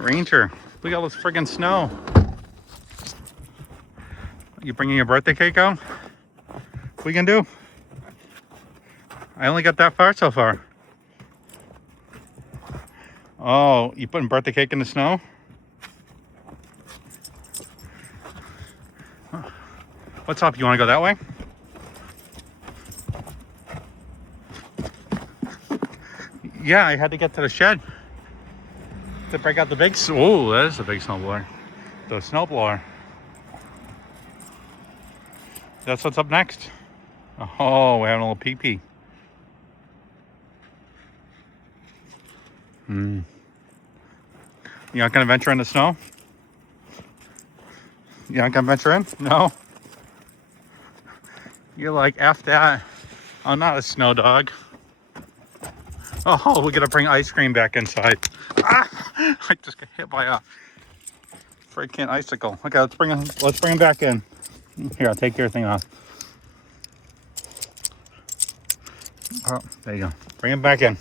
Ranger, look at all this friggin' snow. You bringing your birthday cake out? What we gonna do? I only got that far so far. Oh, you putting birthday cake in the snow? What's up? You want to go that way? Yeah, I had to get to the shed to break out the big. Oh, that is a big snowblower. The snowblower. That's what's up next. Oh, we're having a little pee-pee. You're not gonna venture in the snow? You're not gonna venture in? No. You're like, F that. I'm not a snow dog. Oh, we're gonna bring ice cream back inside. Ah, I just got hit by a freaking icicle. Okay, let's bring him back in. Here, I'll take your thing off. Oh, there you go. Bring him back in.